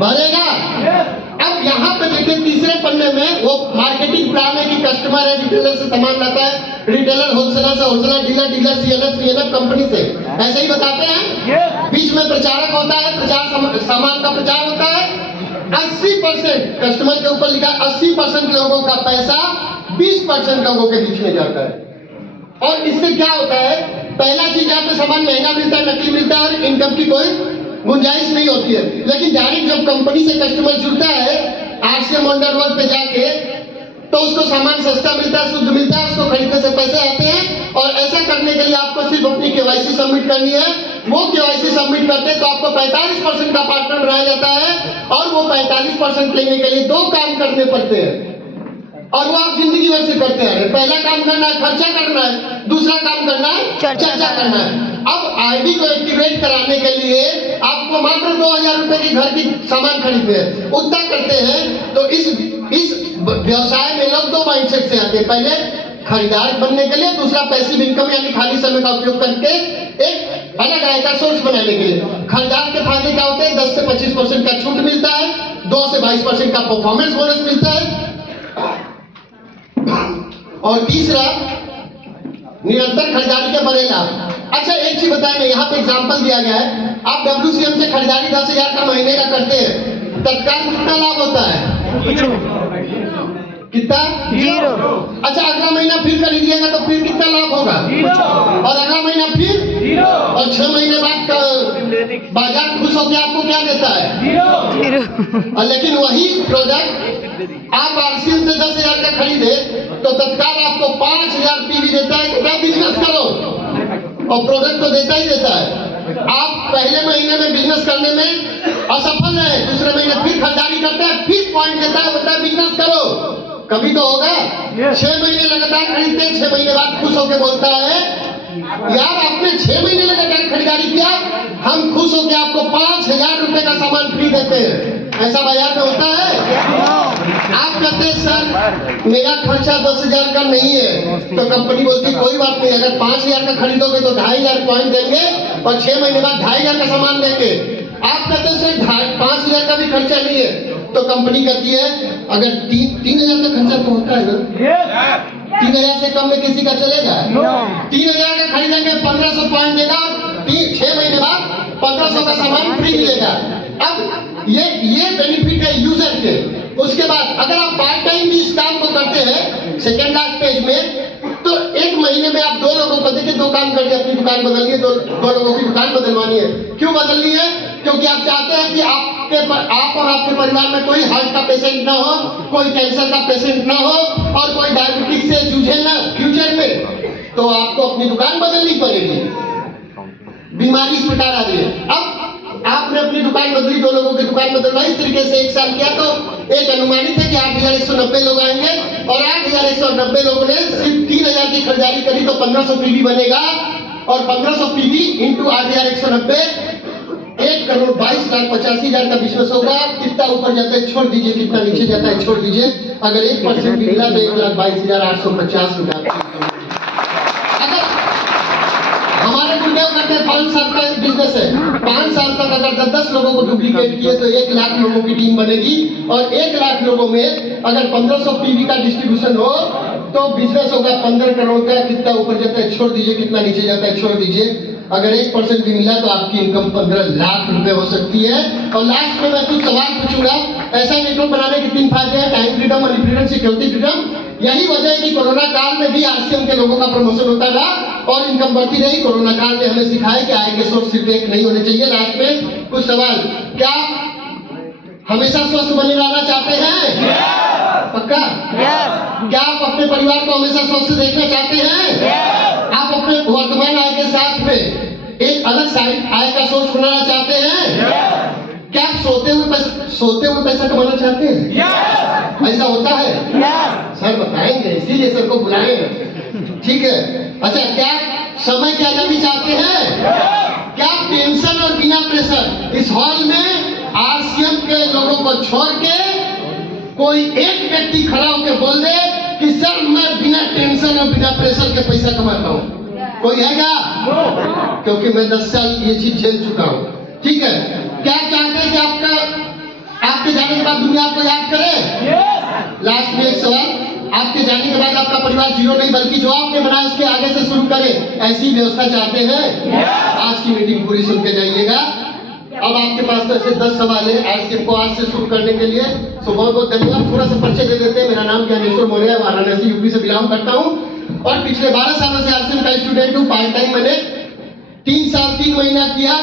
बढ़ेगा। अब यहाँ पे देखिए तीसरे पन्ने में वो मार्केटिंग प्लान है कि कस्टमर है रिटेलर से सामान लाता है, रिटेलर होलसेलर से wholesaler, dealer dealer, CNF company से, ऐसे ही बताते हैं। बीच में प्रचारक होता है, प्रचार सामान का प्रचार होता है। 80% कस्टमर के ऊपर लिखा 80% लोगों का पैसा 20% लोगों के बीच में जाता है। और इससे क्या होता है, पहला चीज यहाँ पे सामान महंगा मिलता है, नकली मिलता है और इनकम की कोई गुंजाइश नहीं होती है। लेकिन डायरेक्ट जब कंपनी से कस्टमर जुड़ता है आरसीएम मंडल वर्ग पे जाके, तो उसको सामान सस्ता मिलता है, शुद्ध मिलता है, उसको खरीदने से पैसे आते हैं। और ऐसा करने के लिए आपको सिर्फ अपनी केवाईसी सबमिट करनी है। वो केवाईसी सबमिट करते हैं तो आपको 45% का पार्टनर बनाया जाता है। और वो 45% लेने के लिए 2 काम करने पड़ते हैं और वो आप जिंदगी भर से करते हैं। पहला काम करना है खर्चा करना है, दूसरा काम करना है चर्चा करना है। अब आईडी को एक्टिवेट कराने के लिए आपको मात्र 2000 रुपए के घर की सामान खरीदते हैं, उतना करते हैं। तो इस व्यवसाय में लोग 2 माइंडसेट से आते हैं, पहले खरीदार बनने के लिए, दूसरा पैसिव इनकम यानी खाली समय का उपयोग करके एक अलग आय का सोर्स बनाने के लिए। खरीदार के फायदे क्या होते हैं, 10 से 25% का छूट मिलता है, 2 से 22% का परफॉर्मेंस बोनस मिलता है। और तीसरा निरंतर खरीदारी के बड़े लाभ। अच्छा एक चीज बताएं, यहाँ पे एग्जांपल दिया गया है, आप WCM से खरीदारी 10,000 का महीने का करते हैं, तत्काल कितना लाभ होता है? कितना? 0। अच्छा अगला महीना फिर खरीदिएगा तो फिर कितना लाभ होगा? 0। और अगला महीना फिर 0। और 6 महीने बाद बाजार खुश होकर आपको क्या देता है? 0। और लेकिन वही प्रोडक्ट आप आरसीएम से 10,000 का खरीदे तो तत्काल आपको 5,000 पीवी देता है। तो क्या बिजनेस करो, और प्रोडक्ट तो देता ही देता है। आप पहले महीने में बिजनेस करने में असफल रहे, दूसरे महीने फिर खरीदारी करते हैं, फिर पॉइंट देता है, बोलता है बिजनेस करो, कभी तो होगा। 6 महीने लगातार खरीदते हैं, 6 महीने बाद खुश होकर बोलता है यार आपने 6 महीने लगातार खरीदारी किया, हम खुश होकर आपको 5,000 रुपए का सामान फ्री देते हैं। ऐसा बाजार में होता है? आप कहते हैं सर मेरा खर्चा 10,000 का नहीं है, तो कंपनी बोलती कोई बात नहीं, अगर 5,000 का खरीदोगे तो 2,500 पॉइंट देंगे और 6 महीने बाद 2,500 का सामान देंगे। आप कहते हैं सर 5,000 का भी खर्चा नहीं है, तो कंपनी कहती है अगर 3,000 का खर्चा तो होता है ना, 3,000 से कम में किसी का चलेगा? 3,000 का खरीदेंगे, 1,500 पॉइंट देगा, 6 महीने बाद 1,500 का सामान फ्री मिलेगा। अब ये बेनिफिट है यूजर के। उसके बाद अगर आप पार्ट टाइम भी इस काम को करते हैं सेकेंड लास्ट पेज में, तो 1 महीने में आप 2 लोगों को देखिए 2 काम करके अपनी दुकान बदलनी है, 2 लोगों की दुकान बदलवानी है। क्यों बदलनी है? क्योंकि आप चाहते हैं कि आप और आपके परिवार में कोई हार्ट का पेशेंट ना हो, कोई कैंसर का पेशेंट ना हो और कोई डायबिटीज से जूझे ना फ्यूचर में, तो आपको अपनी दुकान बदलनी पड़ेगी। बीमारी इस प्रकार आ रही है। अब आपने अपनी दुकान बदली, 2 लोगों की दुकान बदलवाई, इस तरीके से 1 साल किया तो एक अनुमानित है कि 8,190 लोग आएंगे और 8,190 लोगों ने सिर्फ 3,000 की खरीदारी करी तो 1,500 पीवी बनेगा और 1,500 पीवी इंटू 8,190 1,22,85,000 का बिजनेस होगा। कितना ऊपर जाता है छोड़ दीजिए, कितना नीचे जाता है छोड़ दीजिए। अगर 1% भी मिला तो 1,22,850 रुपया। हमारे गुरुदेव कहते हैं 5 साल का बिजनेस है, 5 साल तक अगर 10 लोगों को डुप्लीकेट किए तो 1 लाख लोगों की टीम बनेगी और 1 लाख लोगों में अगर 1,500 पीवी का डिस्ट्रीब्यूशन हो तो बिजनेस होगा 15 करोड़ का। कितना ऊपर जाता है छोड़ दीजिए, कितना नीचे जाता है छोड़ दीजिए। अगर 1% भी मिला तो आपकी इनकम 15 लाख रुपए हो सकती है। और लास्ट में मैं कुछ सवाल पूछूंगा। ऐसा नेटवर्क बनाने के 3 फायदे हैं, time freedom, money freedom, security freedom. यही वजह है कि कोरोना काल में भी आरसीएम के लोगों का प्रमोशन होता रहा और इनकम बढ़ती रही। कोरोना काल ने हमें सिखाया कि आय के सोर्स सिर्फ एक नहीं होने चाहिए। लास्ट में कुछ सवाल, क्या हमेशा स्वस्थ बने रहना चाहते हैं? पक्का? क्या आप अपने परिवार को हमेशा स्वस्थ देखना चाहते हैं? आप अपने वर्तमान आय के साथ में एक अलग साइड आय का सोर्स बनाना चाहते हैं? क्या आप सोते हुए पैसा कमाना चाहते हैं? ऐसा होता है? सर बताएंगे, इसीलिए सर को बुलाए। ठीक है। अच्छा, क्या समय की आजादी चाहते हैं? क्या टेंशन और बिना प्रेशर इस हॉल में आरसीएम के लोगों को छोड़ के कोई एक व्यक्ति खड़ा होकर बोल दे कि सर मैं बिना टेंशन और बिना प्रेशर के पैसा कमाता हूँ? कोई है क्या? क्योंकि मैं 10 साल ये चीज झेल चुका हूँ। ठीक है। क्या चाहते हैं कि आपका के बाद दुनिया आपको याद करे? लास्ट में एक सवाल, आपके जाने के बाद आपका परिवार जीरो नहीं बल्कि जो आपने बनाया उसके आगे से शुरू करे, ऐसी व्यवस्था चाहते हैं? आज की मीटिंग पूरी सुन के जाइएगा। अब आपके पास तो ऐसे 10 सवाल है आरसीएम को आज से शुरू करने के लिए। सो बहुत बहुत धन्यवाद। थोड़ा सा परिचय दे देते हैं। मेरा नाम ज्ञानेश्वर मौर्य है, वाराणसी यूपी से बिलोंग करता हूँ और पिछले 12 सालों से आरसीएम का स्टूडेंट हूँ। पार्ट टाइम मैंने 3 साल 3 महीना किया,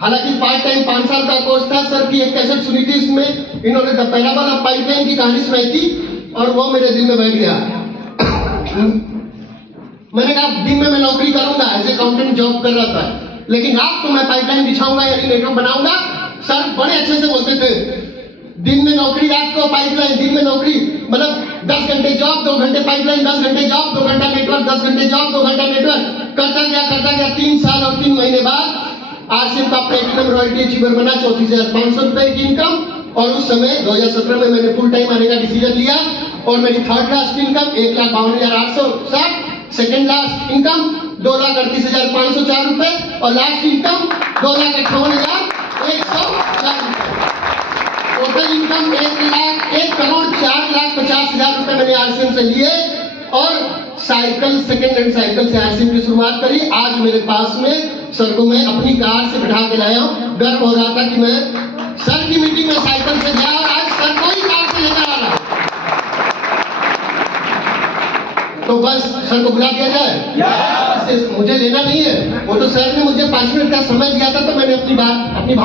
हालांकि पार्ट टाइम 5 साल का कोर्स था। सर की एक कैसेट सुनी थी, इसमें इन्होंने द पैराबल ऑफ पाइपलाइन की कहानी सुनाई थी और वो मेरे दिल में बैठ गया। मैंने कहा दिन में मैं नौकरी करूंगा, एज अकाउंटेंट जॉब कर रहा था, लेकिन रात को मैं पाइपलाइन बिछाऊंगा यानी नेटवर्क बनाऊंगा। सर बड़े अच्छे से बोलते थे, दिन में नौकरी रात को पाइपलाइन, दिन में नौकरी मतलब 10 घंटे जॉब 2 घंटे पाइपलाइन, 10 घंटे जॉब 2 घंटा नेटवर्क, 10 घंटे जॉब 2 घंटा नेटवर्क करता गया 3 साल और 3 महीने बाद आरसीएम का प्लेटिनम रॉयल्टी अचीवर बना, 34,500 रुपए की इनकम। और उस समय 2017 में मैंने फुल टाइम आने का डिसीजन लिया और मेरी third last income 1,52,860, second last income 2,38,504 रुपए और लास्ट इनकम 2,58,104 रुपए। टोटल इनकम 1,04,50,000 रुपए मैंने आरसीएम से लिए और साइकिल सेकेंड हैंड साइकिल से आरसीएम की शुरुआत करी। आज मेरे पास में सर को मैं अपनी कार से बिठा के लाया हूँ। गर्व हो रहा था कि मैं सर की मीटिंग में साइकिल से गया और आज सर को ही कार से लेकर आ रहा हूँ। तो बस सर को बुला दिया जाए? मुझे लेना नहीं है, वो तो सर ने मुझे 5 मिनट का समय दिया था, तो मैंने अपनी भावना